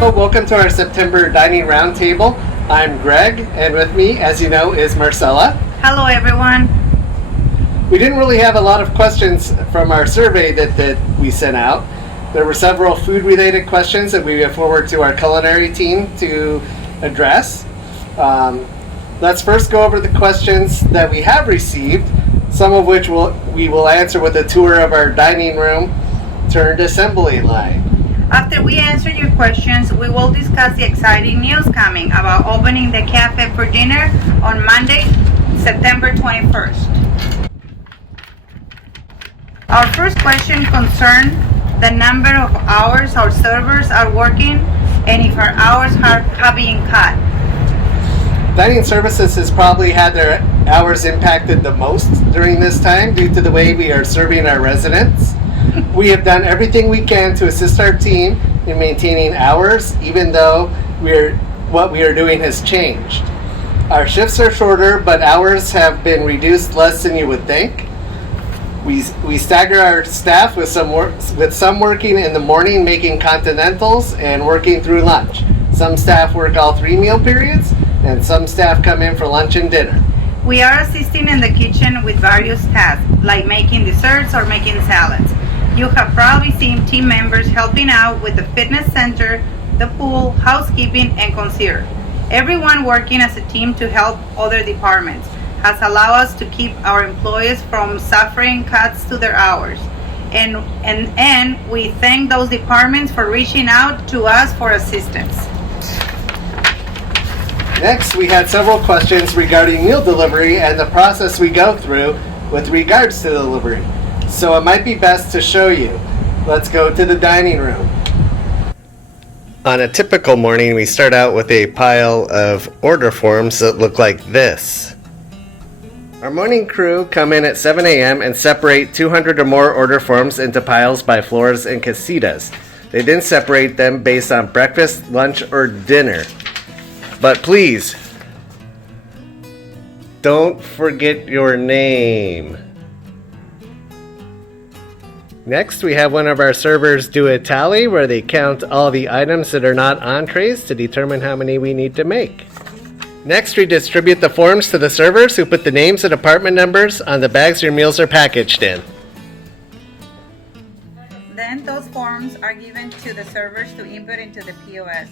Well, welcome to our September Dining Roundtable. I'm Greg, and with me, as you know, is Marcella. Hello, everyone. We didn't really have a lot of questions from our survey that we sent out. There were several food-related questions that we have forwarded to our culinary team to address. Let's first go over the questions that we have received, some of which we will answer with a tour of our dining room turned assembly line. After we answer your questions, we will discuss the exciting news coming about opening the cafe for dinner on Monday, September 21st. Our first question concerns the number of hours our servers are working and if our hours are being cut. Dining services has probably had their hours impacted the most during this time due to the way we are serving our residents. We have done everything we can to assist our team in maintaining hours, even though what we are doing has changed. Our shifts are shorter, but hours have been reduced less than you would think. We stagger our staff with some working in the morning making continentals and working through lunch. Some staff work all 3 meal periods, and some staff come in for lunch and dinner. We are assisting in the kitchen with various tasks, like making desserts or making salads. You have probably seen team members helping out with the fitness center, the pool, housekeeping, and concierge. Everyone working as a team to help other departments has allowed us to keep our employees from suffering cuts to their hours. And we thank those departments for reaching out to us for assistance. Next, we had several questions regarding meal delivery and the process we go through with regards to delivery. So it might be best to show you. Let's go to the dining room. On a typical morning, we start out with a pile of order forms that look like this. Our morning crew come in at 7 a.m. and separate 200 or more order forms into piles by floors and casitas. They then separate them based on breakfast, lunch, or dinner. But please, don't forget your name. Next, we have one of our servers do a tally where they count all the items that are not entrees to determine how many we need to make. Next, we distribute the forms to the servers who put the names and apartment numbers on the bags your meals are packaged in. Then those forms are given to the servers to input into the POS.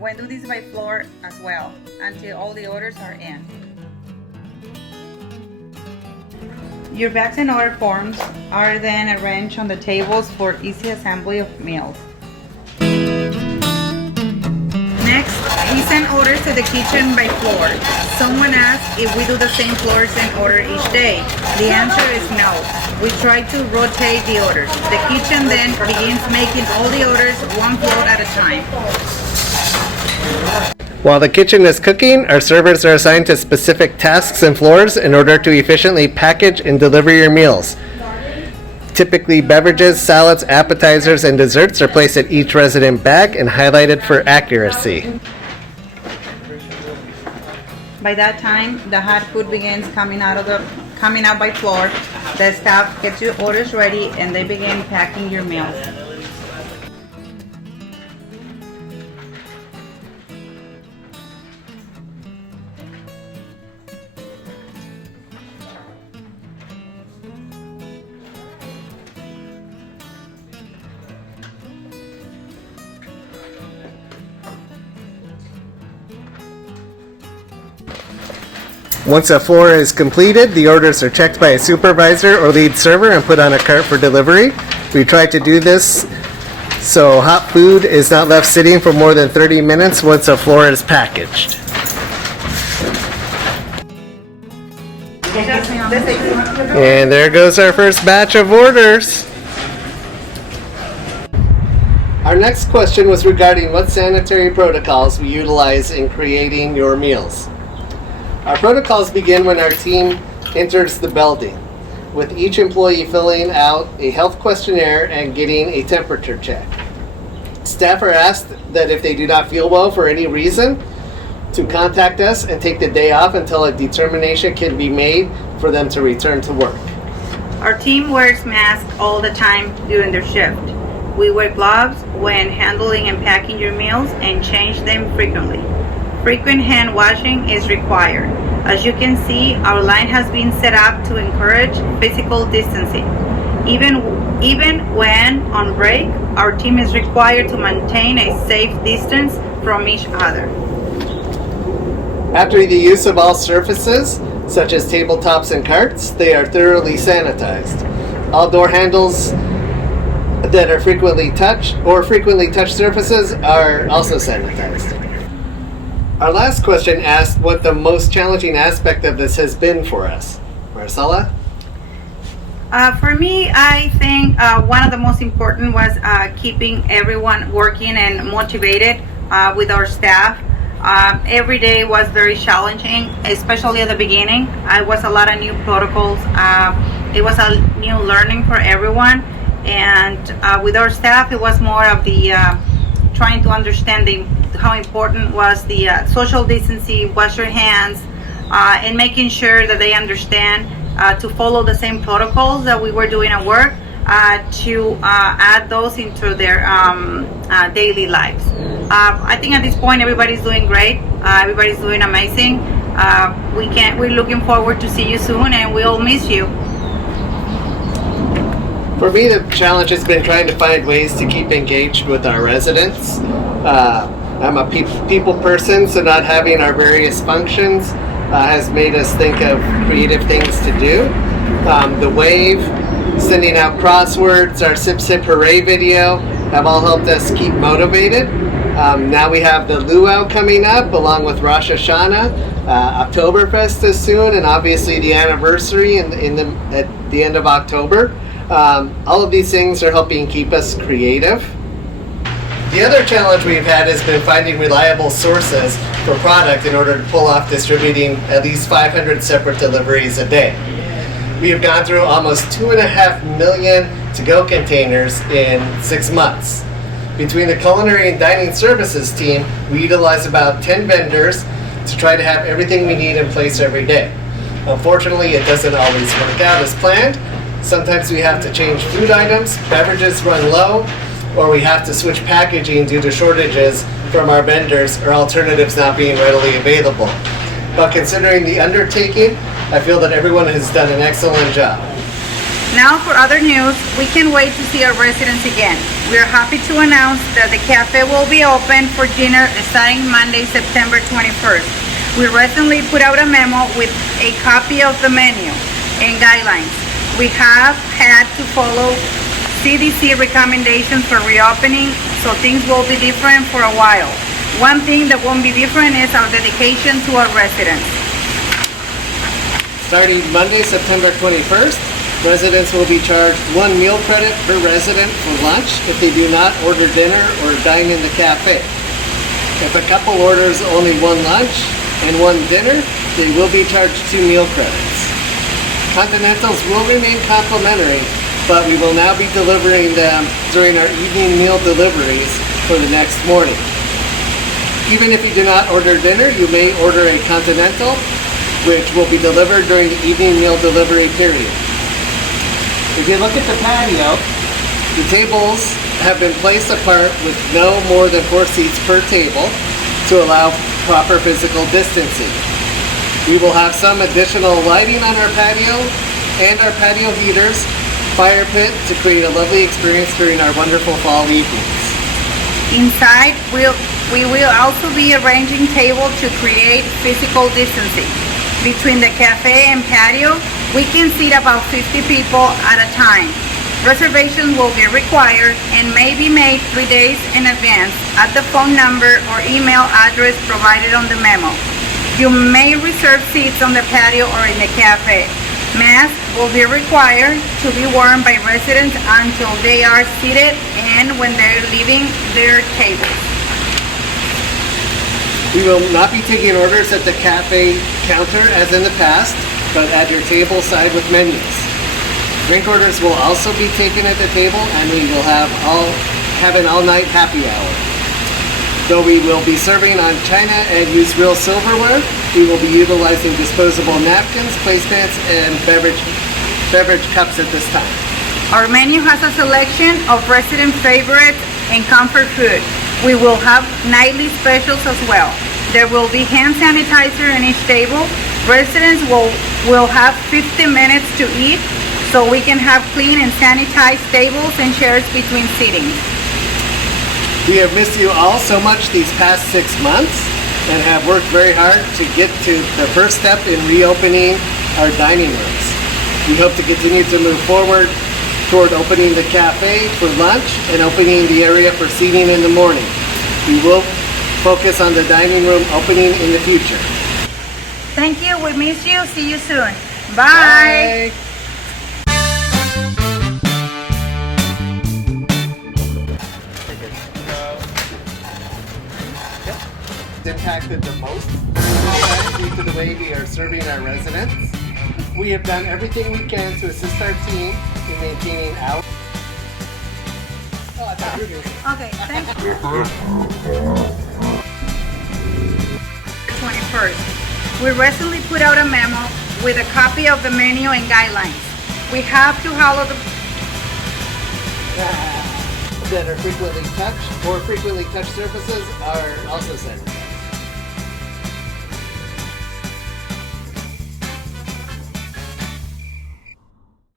We do this by floor as well until all the orders are in. Your bags and order forms are then arranged on the tables for easy assembly of meals. Next, we send orders to the kitchen by floor. Someone asked if we do the same floors and order each day. The answer is no. We try to rotate the orders. The kitchen then begins making all the orders one floor at a time. While the kitchen is cooking, our servers are assigned to specific tasks and floors in order to efficiently package and deliver your meals. Typically, beverages, salads, appetizers, and desserts are placed at each resident bag and highlighted for accuracy. By that time, the hot food begins coming out by floor. The staff gets your orders ready and they begin packing your meals. Once a floor is completed, the orders are checked by a supervisor or lead server and put on a cart for delivery. We try to do this so hot food is not left sitting for more than 30 minutes once a floor is packaged. And there goes our first batch of orders. Our next question was regarding what sanitary protocols we utilize in creating your meals. Our protocols begin when our team enters the building, with each employee filling out a health questionnaire and getting a temperature check. Staff are asked that if they do not feel well for any reason, to contact us and take the day off until a determination can be made for them to return to work. Our team wears masks all the time during their shift. We wear gloves when handling and packing your meals and change them frequently. Frequent hand washing is required. As you can see, our line has been set up to encourage physical distancing. Even when on break, our team is required to maintain a safe distance from each other. After the use of all surfaces, such as tabletops and carts, they are thoroughly sanitized. All door handles that are frequently touched surfaces are also sanitized. Our last question asked what the most challenging aspect of this has been for us. Marcela? For me, I think one of the most important was keeping everyone working and motivated with our staff. Every day was very challenging, especially at the beginning. It was a lot of new protocols. It was a new learning for everyone. And with our staff, it was more of the trying to understand how important was the social distancing, wash your hands, and making sure that they understand to follow the same protocols that we were doing at work, to add those into their daily lives. I think at this point everybody's doing great. Everybody's doing amazing. We're looking forward to see you soon, and we'll miss you. For me, the challenge has been trying to find ways to keep engaged with our residents. I'm a people person, so not having our various functions has made us think of creative things to do. The wave, sending out crosswords, our Sip Sip Hooray video have all helped us keep motivated. Now we have the Luau coming up along with Rosh Hashanah. Oktoberfest is soon, and obviously the anniversary at the end of October. All of these things are helping keep us creative. The other challenge we've had has been finding reliable sources for product in order to pull off distributing at least 500 separate deliveries a day. We have gone through almost 2.5 million to-go containers in 6 months. Between the culinary and dining services team, we utilize about 10 vendors to try to have everything we need in place every day. Unfortunately, it doesn't always work out as planned. Sometimes we have to change food items, beverages run low, or we have to switch packaging due to shortages from our vendors or alternatives not being readily available. But considering the undertaking, I feel that everyone has done an excellent job. Now for other news, we can't wait to see our residents again. We are happy to announce that the cafe will be open for dinner starting Monday, September 21st. We recently put out a memo with a copy of the menu and guidelines. We have had to follow CDC recommendations for reopening, so things will be different for a while. One thing that won't be different is our dedication to our residents. Starting Monday, September 21st, residents will be charged 1 meal credit per resident for lunch if they do not order dinner or dine in the cafe. If a couple orders only 1 lunch and 1 dinner, they will be charged 2 meal credits. Continentals will remain complimentary, but we will now be delivering them during our evening meal deliveries for the next morning. Even if you do not order dinner, you may order a continental, which will be delivered during the evening meal delivery period. If you look at the patio, the tables have been placed apart with no more than 4 seats per table to allow proper physical distancing. We will have some additional lighting on our patio and our patio heaters, fire pit to create a lovely experience during our wonderful fall evenings. Inside, we will also be arranging tables to create physical distancing. Between the cafe and patio, we can seat about 50 people at a time. Reservations will be required and may be made 3 days in advance at the phone number or email address provided on the memo. You may reserve seats on the patio or in the cafe. Masks will be required to be worn by residents until they are seated and when they're leaving their tables. We will not be taking orders at the cafe counter as in the past, but at your table side with menus. Drink orders will also be taken at the table, and we will have an all-night happy hour. Though we will be serving on china and use real silverware, we will be utilizing disposable napkins, placemats, and beverage cups at this time. Our menu has a selection of resident favorites and comfort food. We will have nightly specials as well. There will be hand sanitizer in each table. Residents will have 15 minutes to eat, so we can have clean and sanitized tables and chairs between seatings. We have missed you all so much these past 6 months and have worked very hard to get to the first step in reopening our dining rooms. We hope to continue to move forward toward opening the cafe for lunch and opening the area for seating in the morning. We will focus on the dining room opening in the future. Thank you. We miss you. See you soon. Bye. Impacted the most due to the way we are serving our residents. We have done everything we can to assist our team in maintaining our... Oh, I thought you were doing it. Okay, thank you. 21st. We recently put out a memo with a copy of the menu and guidelines. We have to follow the... that are frequently touched or frequently touched surfaces are also said.